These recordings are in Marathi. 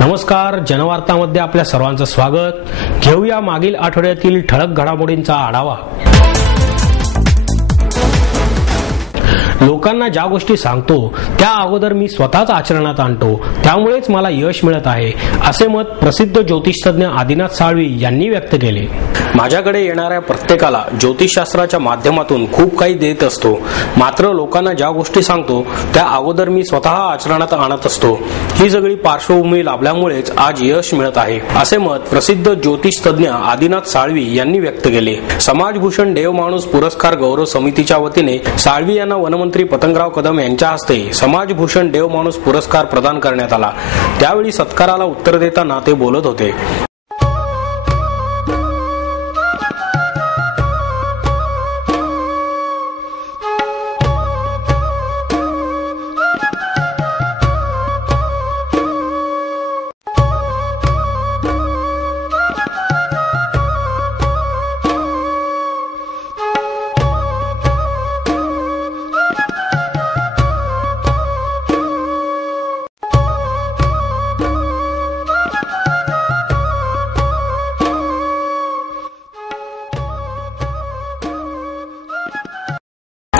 नमस्कार, जनवार्तामध्ये आपल्या सर्वांचं स्वागत। घेऊया मागील आठवड्यातील ठळक घडामोडींचा आढावा। लोकांना ज्या गोष्टी सांगतो त्या अगोदर मी स्वतःच आचरणात आणतो, त्यामुळेच मला यश मिळत आहे, असे मत प्रसिद्ध ज्योतिषतज्ञ आदिनाथ साळवी यांनी व्यक्त केले। माझ्याकडे येणाऱ्या प्रत्येकाला ज्योतिषशास्त्राच्या माध्यमातून खूप काही देत असतो, मात्र लोकांना ज्या गोष्टी सांगतो त्या अगोदर मी स्वतः आचरणात आणत असतो। ही सगळी पार्श्वभूमी लाभल्यामुळेच आज यश मिळत आहे, असे मत प्रसिद्ध ज्योतिषतज्ञ आदिनाथ साळवी यांनी व्यक्त केले। समाजभूषण देवमाणूस पुरस्कार गौरव समितीच्या वतीने साळवी यांना वनमंत्री पतंगराव कदम यांच्या हस्ते समाजभूषण देवमाणूस पुरस्कार प्रदान करण्यात आला। त्यावेळी सत्काराला उत्तर देताना ते बोलत होते।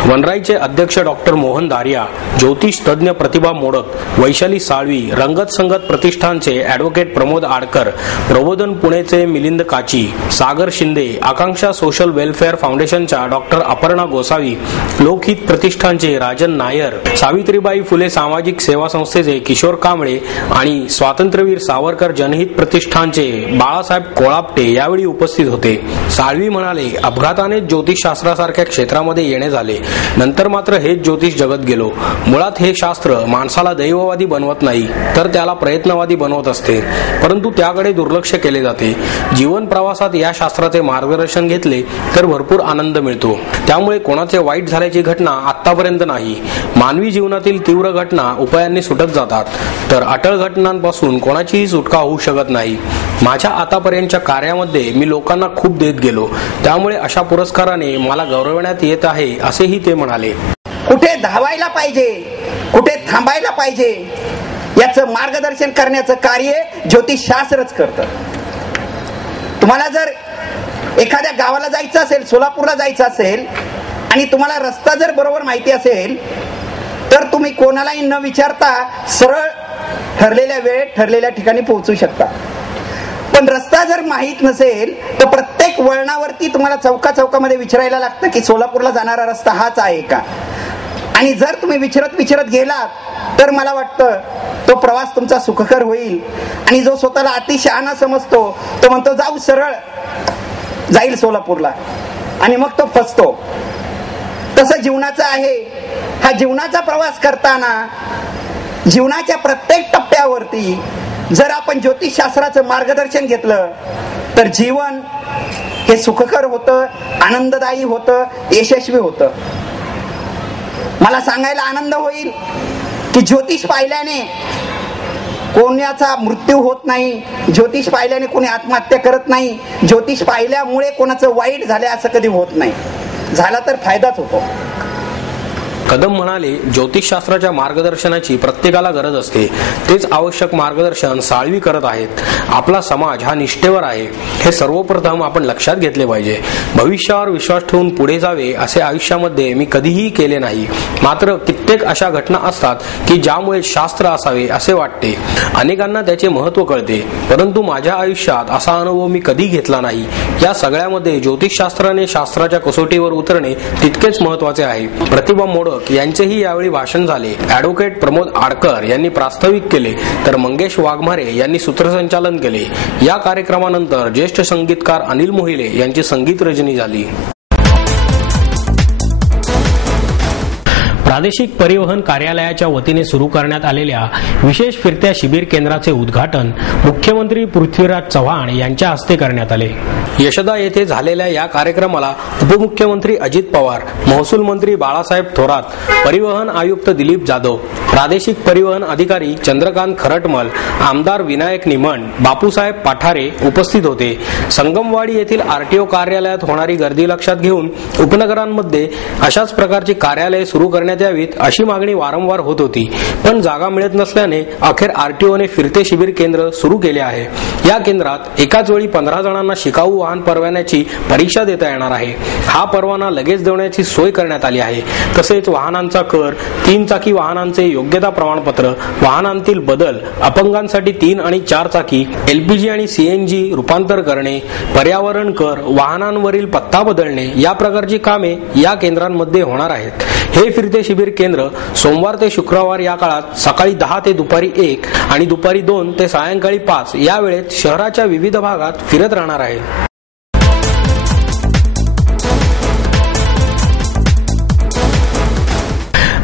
वनराईचे अध्यक्ष डॉक्टर मोहन दारिया, ज्योतिष तज्ञ प्रतिभा मोडक, वैशाली साळवी, रंगत संगत प्रतिष्ठानचे ॲडव्होकेट प्रमोद आडकर, प्रबोधन पुणेचे मिलिंद काची, सागर शिंदे, आकांक्षा सोशल वेलफेअर फाउंडेशनच्या डॉक्टर अपर्णा गोसावी, लोकहित प्रतिष्ठानचे राजन नायर, सावित्रीबाई फुले सामाजिक सेवा संस्थेचे किशोर कांबळे आणि स्वातंत्र्यवीर सावरकर जनहित प्रतिष्ठानचे बाळासाहेब कोळापटे यावेळी उपस्थित होते। साळवी म्हणाले, अपघाताने ज्योतिषशास्त्रासारख्या क्षेत्रामध्ये येणे झाले, नंतर मात्र हेच ज्योतिष जगत गेलो। मुळात हे शास्त्र माणसाला दैववादी बनवत नाही, तर त्याला प्रयत्नवादी बनवत असते, परंतु त्याकडे दुर्लक्ष केले जाते। जीवन प्रवासात या शास्त्राचे मार्गदर्शन घेतले तर भरपूर आनंद मिळतो। त्यामुळे कोणाचे वाईट झाल्याची घटना आतापर्यंत नाही। मानवी जीवनातील तीव्र घटना उपायांनी सुटत जातात, तर अटळ घटनांपासून कोणाचीही सुटका होऊ शकत नाही। माझ्या आतापर्यंतच्या कार्यामध्ये मी लोकांना खूप देत गेलो, त्यामुळे अशा पुरस्काराने मला गौरवण्यात येत आहे, असेही ते म्हणाले। कुठे धावायला पाहिजे, कुठे थांबायला पाहिजे याचं मार्गदर्शन करण्याचं कार्य ज्योतिषशास्त्रच करतं। तुम्हाला जर एखाद्या गावाला जायचं असेल, सोलापूरला जायचं असेल आणि तुम्हाला रस्ता जर बरोबर माहिती असेल, तर तुम्ही कोणालाही न विचारता सरळ ठरलेल्या वेळेत ठरलेल्या ठिकाणी पोहोचू शकता। पण रस्ता जर माहित नसेल तर प्रत्येक वळणावरती तुम्हाला चौकामध्ये विचारायला लागतं की सोलापूरला जाणारा रस्ता हाच आहे का। आणि जर तुम्ही विचारत गेलात तर मला वाटतं तो प्रवास तुमचा सुखकर होईल। आणि जो स्वतःला अतिशहाणा समजतो तो म्हणतो जाऊ सरळ जाईल सोलापूरला, आणि मग तो फसतो। तसं जीवनाचं आहे। हा जीवनाचा प्रवास करताना जीवनाच्या प्रत्येक टप्प्यावरती जर आपण ज्योतिषशास्त्राचं मार्गदर्शन घेतलं तर जीवन हे सुखकर होतं, आनंददायी होतं, यशस्वी होतं। मला सांगायला आनंद होईल की ज्योतिष पाहिल्याने कोणाचा मृत्यू होत नाही, ज्योतिष पाहिल्याने कोणी आत्महत्या करत नाही, ज्योतिष पाहिल्यामुळे कोणाचं वाईट झालं असं कधी होत नाही, झाला तर फायदाच होतो। कदम म्हणाले, ज्योतिषशास्त्राच्या मार्गदर्शनाची प्रत्येकाला गरज असते, तेच आवश्यक मार्गदर्शन साळवी करत आहेत। आपला समाज हा निष्ठेवर आहे, हे सर्वप्रथम आपण लक्षात घेतले पाहिजे। भविष्यावर विश्वास ठेवून पुढे जावे असे आयुष्यामध्ये मी कधीही केले नाही, मात्र कित्येक अशा घटना असतात की ज्यामुळे शास्त्र असावे असे वाटते। अनेकांना त्याचे महत्त्व कळते, परंतु माझ्या आयुष्यात असा अनुभव मी कधी घेतला नाही। या सगळ्यामध्ये ज्योतिषशास्त्राने शास्त्राच्या कसोटीवर उतरणे तितकेच महत्त्वाचे आहे। प्रतिभा मोडक यांचेही यावेळी भाषण झाले। ॲडव्होकेट प्रमोद आडकर यांनी प्रास्ताविक केले, तर मंगेश वाघमारे यांनी सूत्रसंचालन केले। या कार्यक्रमानंतर ज्येष्ठ संगीतकार अनिल मोहिले यांची संगीत रजनी झाली। प्रादेशिक परिवहन कार्यालयाच्या वतीने सुरू करण्यात आलेल्या विशेष फिरत्या शिबिर केंद्राचे उद्घाटन मुख्यमंत्री पृथ्वीराज चव्हाण यांच्या हस्ते करण्यात आले। यशदा येथे झालेल्या या कार्यक्रमाला उपमुख्यमंत्री अजित पवार, महसूल मंत्री बाळासाहेब थोरात, परिवहन आयुक्त दिलीप जाधव, प्रादेशिक परिवहन अधिकारी चंद्रकांत खरटमल, आमदार विनायक निमण, बापूसाहेब पाठारे उपस्थित होते। संगमवाडी येथील आरटीओ कार्यालयात होणारी गर्दी लक्षात घेऊन उपनगरांमध्ये अशाच प्रकारची कार्यालये सुरू करण्यात देण्यात यावीत अशी मागणी वारंवार होत होती, पण जागा मिळत नसल्याने अखेर आरटीओने फिरते शिबिर केंद्र सुरू केले आहे. या केंद्रात एकाच वेळी 15 जणांना शिकाऊ वाहन परवान्याची परीक्षा देता येणार आहे. हा परवाना लगेच देण्याची सोय करण्यात आली आहे. तसेच वाहनांचा कर, 3 चाकी वाहनांचे योग्यता प्रमाणपत्र, वाहनांतील बदल, अपंगांसाठी 3 आणि 4 चाकी, एलपीजी आणि सीएनजी रूपांतर करणे, पर्यावरण कर, वाहनांवरील पत्ता बदलणे या प्रकारची कामे या केंद्रांमध्ये होणार आहेत. हे फिरते शिबिर केंद्र सोमवार ते शुक्रवार या काळात सकाळी 10 ते दुपारी 1 आणि दुपारी 2 ते सायंकाळी 5 या वेळेत शहराच्या विविध भागात फिरत राहणार आहे.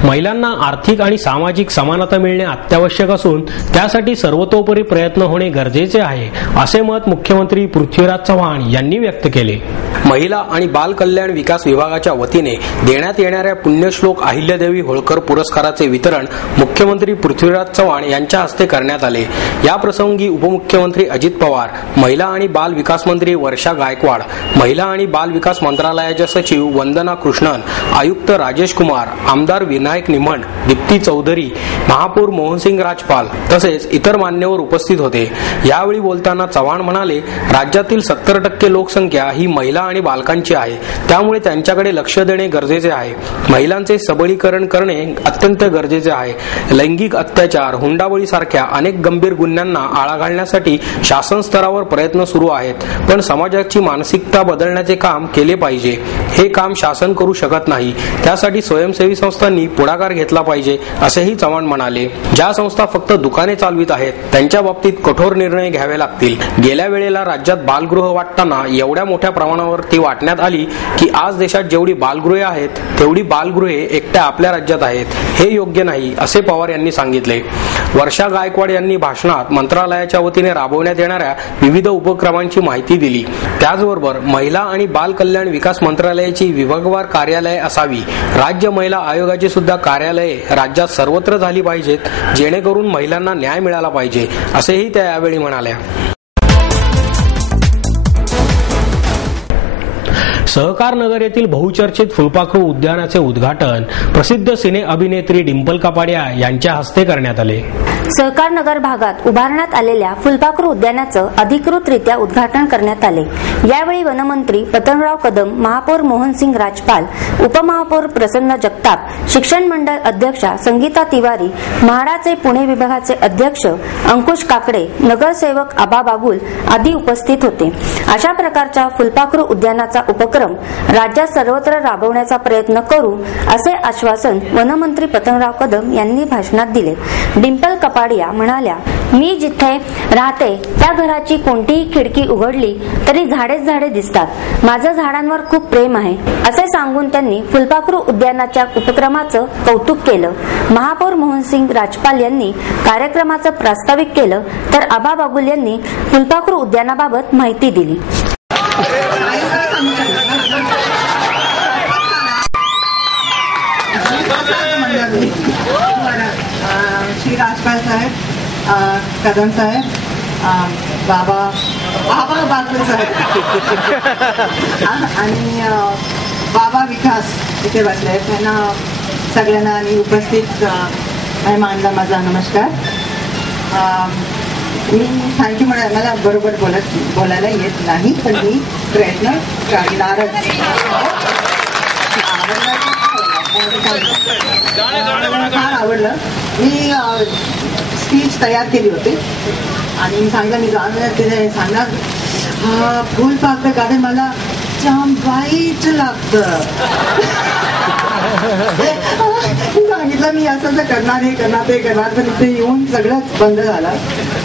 महिलांना आर्थिक आणि सामाजिक समानता मिळणे अत्यावश्यक असून त्यासाठी सर्वतोपरी प्रयत्न होणे गरजेचे आहे, असे मत मुख्यमंत्री पृथ्वीराज चव्हाण यांनी व्यक्त केले. महिला आणि बाल कल्याण विकास विभागाच्या वतीने देण्यात येणाऱ्या पुण्यश्लोक अहिल्यादेवी होळकर पुरस्काराचे वितरण मुख्यमंत्री पृथ्वीराज चव्हाण यांच्या हस्ते करण्यात आले. या प्रसंगी उपमुख्यमंत्री अजित पवार, महिला आणि बाल विकास मंत्री वर्षा गायकवाड, महिला आणि बाल विकास मंत्रालयाच्या सचिव वंदना कृष्णन, आयुक्त राजेश कुमार, आमदार विनायक निमण, दीप्ती चौधरी, महापौर मोहनसिंग राजपाल तसेच इतर मान्यवर उपस्थित होते. यावेळी बोलताना चव्हाण म्हणाले, राज्यातील 70% लोकसंख्या ही महिला आणि बालकांची आहे, त्यामुळे त्यांच्याकडे लक्ष देणे गरजेचे आहे. महिलांचे सबलीकरण करणे अत्यंत गरजेचे आहे. लैंगिक अत्याचार, हुंडाबळी सारख्या अनेक गंभीर गुन्ह्यांना आळा घालण्यासाठी शासन स्तरावर प्रयत्न सुरू आहेत, पण समाजाची मानसिकता बदलण्याचे काम केले पाहिजे. हे काम शासन करू शकत नाही, त्यासाठी स्वयंसेवी संस्थांनी पुढाकार घेतला पाहिजे, असेही चव्हाण म्हणाले. ज्या संस्था फक्त दुकाने चालवित आहेत त्यांच्या बाबतीत कठोर निर्णय घ्यावे लागतील. गेल्या वेळेला राज्यात बालगृह वाटताना एवढ्या मोठ्या प्रमाणावर ती वाटण्यात आली की आज देशात जेवढी बालगृहे आहेत तेवढी बालगृहे एकट्या आपल्या राज्यात आहेत. हे योग्य नाही, असे पवार यांनी सांगितले. वर्षा गायकवाड यांनी भाषणात मंत्रालयाच्या वतीने राबवण्यात येणाऱ्या विविध उपक्रमांची माहिती दिली. त्याचबरोबर महिला आणि बाल कल्याण विकास मंत्रालयाची विभागवार कार्यालये असावी, राज्य महिला आयोगाची सुद्धा कार्यालये राज्यात सर्वत्र झाली पाहिजेत, जेणेकरून महिलांना न्याय मिळाला पाहिजे, असेही त्या यावेळी म्हणाल्या. सहकार नगर येथील बहुचर्चित फुलपाखरू उद्यानाचे उद्घाटन प्रसिद्ध सिने अभिनेत्री डिंपल कपाडिया यांच्या हस्ते करण्यात आले. सहकार नगर भागात उभारण्यात आलेल्या फुलपाखरू उद्यानाचं अधिकृतरित्या उद्घाटन करण्यात आले. यावेळी वनमंत्री पतंगराव कदम, महापौर मोहनसिंग राजपाल, उपमहापौर प्रसन्न जगताप, शिक्षण मंडळ अध्यक्षा संगीता तिवारी, म्हाडाचे पुणे विभागाचे अध्यक्ष अंकुश काकडे, नगरसेवक आबा बागुल आदी उपस्थित होते. अशा प्रकारच्या फुलपाखरू उद्यानाचा उपक्रम राज्यात सर्वत्र राबवण्याचा प्रयत्न करू, असे आश्वासन वनमंत्री पतंगराव कदम यांनी भाषणात दिले. डिंपल कपाडिया म्हणाल्या, मी जिथे राहते त्या घराची कोणतीही खिडकी उघडली तरी झाडेच झाडे दिसतात. माझं झाडांवर खूप प्रेम आहे, असे सांगून त्यांनी फुलपाखरू उद्यानाच्या उपक्रमाचं कौतुक केलं. महापौर मोहनसिंग राजपाल यांनी कार्यक्रमाचं प्रास्ताविक केलं, तर आबा बागुल यांनी फुलपाखरू उद्यानाबाबत माहिती दिली. श्री राजपाल साहेब, कदम साहेब, बाबा बागुल साहेब आणि बाबा विकास इथे बसले. त्यांना सगळ्यांना आणि उपस्थित मेहमानला माझा नमस्कार. मी थँक्यू मला बरोबर बोलायला येत नाही, पण मी प्रयत्न करणारच. फार आवडलं. मी स्पीच तयार केली होती आणि मी सांगलं, मी तिथे सांगणार फुलपाखरू गार्डन मला जाम वाईट लागतं. सांगितलं मी असं करणार, हे करणार, ते करणार, पण इथे येऊन सगळंच बंद झालं.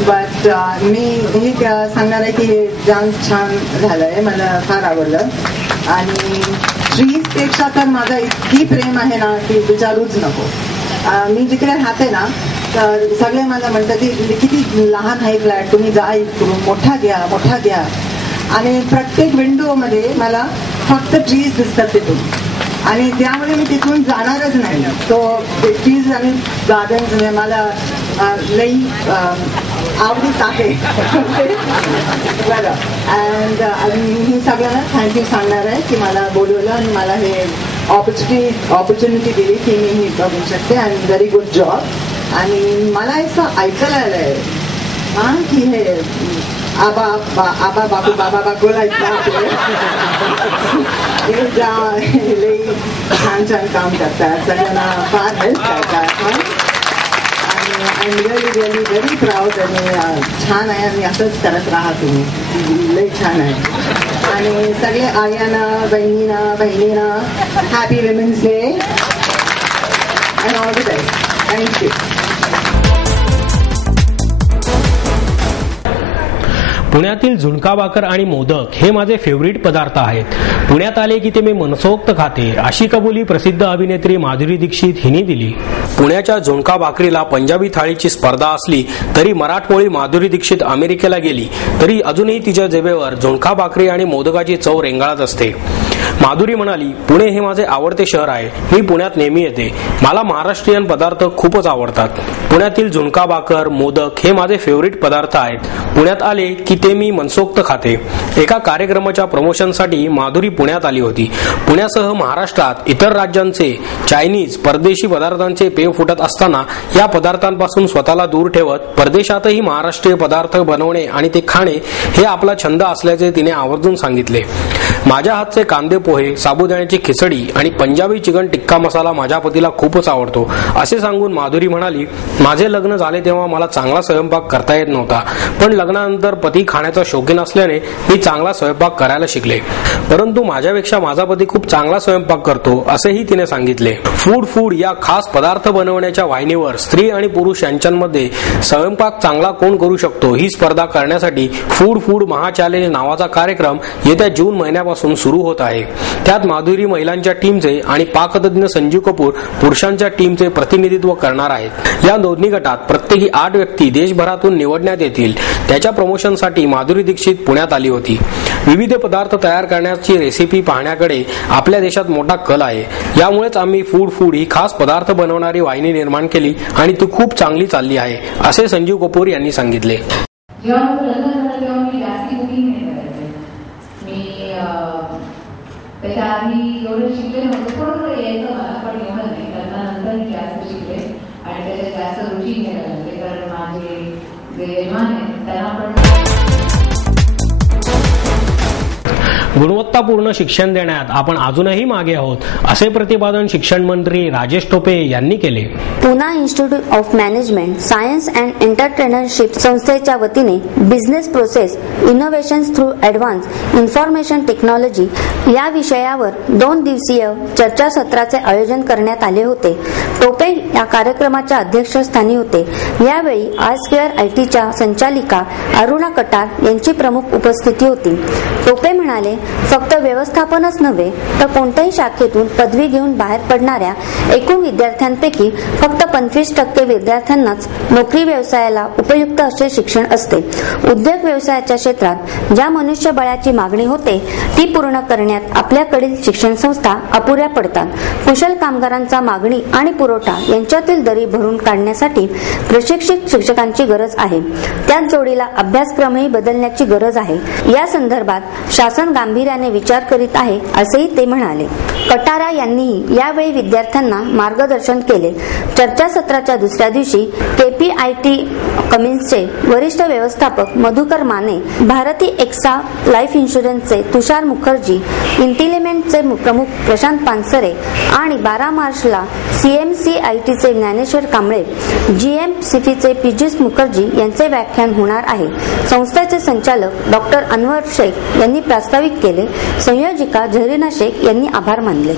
बट मी हे सांगणार आहे की हे जाम छान झालंय, मला फार आवडलं. आणि ट्रीजपेक्षा तर माझं इतकी प्रेम आहे ना की विचारूच नको. मी जिकडे राहते ना तर सगळे मला म्हणतात की किती लहान आहे फ्लॅट, तुम्ही जा मोठा घ्या. आणि प्रत्येक विंडोमध्ये मला फक्त ट्रीज दिसतात तिथून, आणि त्यामुळे मी तिथून जाणारच नाही. तो ट्रीज आणि गार्डन्स मला लई आवडीत आहे. बरं, अँड मी सगळ्यांना थँक्यू सांगणार आहे की मला बोलवलं आणि मला हे ऑपॉर्च्युनिटी दिली की मी हे बघू शकते आणि व्हेरी गुड जॉब. आणि मला असं ऐकायला आलंय की हे आबा बाबूला छान छान काम करतात, सगळ्यांना फार हेल्प करतात. आणि I am really very proud. आणि छान आहे आणि असंच करत राहा तुम्ही, लई छान आहे. आणि सगळे आयांना बहिणींना happy women's day and all the best. Thank you. पुण्यातील झुणका भाकर आणि मोदक हे माझे फेवरेट पदार्थ आहेत. पुण्यात आले की ते मी मनसोक्त खाते, अशी कबुली प्रसिद्ध अभिनेत्री माधुरी दीक्षित हिने दिली. पुण्याच्या झुणका भाकरीला पंजाबी थाळीची स्पर्धा असली तरी मराठमोळी माधुरी दीक्षित अमेरिकेला गेली तरी अजूनही तिच्या जिभेवर झुणका भाकरी आणि मोदकाची चव रेंगाळत असते. माधुरी म्हणाली, पुणे हे माझे आवडते शहर आहे. मी पुण्यात नेहमी येते. मला महाराष्ट्रीयन पदार्थ खूपच आवडतात. पुण्यातील झुणका भाकर, मोदक हे माझे फेवरेट पदार्थ आहेत. पुण्यात आले की ते मी मनसोक्त खाते. एका कार्यक्रमाच्या प्रमोशनसाठी माधुरी पुण्यात आली होती. पुण्यासह महाराष्ट्रात इतर राज्यांचे चायनीज, परदेशी पदार्थांचे पेव फुटत असताना या पदार्थांपासून स्वतःला दूर ठेवत परदेशातही महाराष्ट्रीय पदार्थ बनवणे आणि ते खाणे हे आपला छंद असल्याचे तिने आवर्जून सांगितले. माझ्या हातचे कांदे पोहे, साबुदाण्याची खिचडी आणि पंजाबी चिकन टिक्का मसाला माझ्या पतीला खूपच आवडतो, असे सांगून माधुरी म्हणाली, माझे लग्न झाले तेव्हा मला चांगला स्वयंपाक करता येत नव्हता, पण लग्नानंतर पती खाण्याचा शौकीन असल्याने मी चांगला स्वयंपाक करायला शिकले. परंतु माझ्यापेक्षा माझा पती खूप चांगला स्वयंपाक करतो, असेही तिने सांगितले. फूड या खास पदार्थ बनवण्याच्या वाहिनीवर स्त्री आणि पुरुष यांच्यामध्ये स्वयंपाक चांगला कोण करू शकतो ही स्पर्धा करण्यासाठी फूड महाचॅलेंज नावाचा कार्यक्रम येत्या जून महिन्यापासून सुरू होत आहे. त्यात माधुरी महिलांच्या टीमचे आणि पाकतज्ञ संजीव कपूर पुरुषांच्या टीमचे प्रतिनिधित्व करणार आहेत. या दोन्ही गटात प्रत्येकी 8 व्यक्ती देशभरातून निवडण्यात येतील. त्याच्या प्रमोशनसाठी माधुरी दीक्षित पुण्यात आली होती. विविध पदार्थ तयार करण्याची रेसिपी पाहण्याकडे आपल्या देशात मोठा कल आहे. यामुळेच आम्ही फूड ही खास पदार्थ बनवणारी वाहिनी निर्माण केली आणि ती खूप चांगली चालली आहे, असे संजीव कपूर यांनी सांगितले. त्याच्या आधी एवढं शिकले नव्हते, थोडं यायचं मला, पण एवढं नाही. लग्नानंतर जास्त शिकले आणि त्याच्यात जास्त रुची घ्यायला लागले, कारण माझे जे यजमान आहेत त्यांना पण गुणवत्तापूर्ण शिक्षण देण्यात आपण अजूनही मागे आहोत, असे प्रतिपादन शिक्षण मंत्री राजेश टोपे यांनी केले. Poona institute of management science and entrepreneurship संस्थेच्या वतीने business process innovations through advance information technology या विषयावर 2 दिवसीय चर्चासत्राचे आयोजन करण्यात आले होते. टोपे या कार्यक्रमाच्या अध्यक्षस्थानी होते. यावेळी आयस्क्वेअर आयटीच्या संचालिका अरुणा कटार यांची प्रमुख उपस्थिती होती. टोपे म्हणाले, फक्त व्यवस्थापनच नव्हे तर कोणत्याही शाखेतून पदवी घेऊन बाहेर पडणाऱ्या एकूण विद्यार्थ्यांपैकी फक्त 25% विद्यार्थ्यांनाच नोकरी व्यवसायाला उपयुक्त असे शिक्षण असते. उद्योग व्यवसायाच्या क्षेत्रात ज्या मनुष्यबळाची मागणी होते ती पूर्ण करण्यात आपल्याकडील शिक्षण संस्था अपुऱ्या पडतात. कुशल कामगारांचा मागणी आणि पुरवठा यांच्यातील दरी भरून काढण्यासाठी प्रशिक्षित शिक्षकांची गरज आहे. त्याच जोडीला अभ्यासक्रमही बदलण्याची गरज आहे. या संदर्भात शासन गांभीर्याने विचार करीत आहे, असेही ते म्हणाले. कटारा यांनीही यावेळी विद्यार्थ्यांना मार्गदर्शन केले. चर्चासत्राच्या दुसऱ्या दिवशी KPIT कमिन्सचे वरिष्ठ व्यवस्थापक मधुकर माने, भारती एक्सा लाईफ इन्शुरन्सचे तुषार मुखर्जी, इंटिलिमेंटचे प्रमुख प्रशांत पानसरे आणि 12 मार्चला CMCITचे ज्ञानेश्वर कांबळे, GMCFचे पीयूष मुखर्जी यांचे व्याख्यान होणार आहे. संस्थेचे संचालक डॉक्टर अनवर शेख यांनी प्रास्ताविक केले. संयोजिका झरीना शेख यांनी आभार मानले.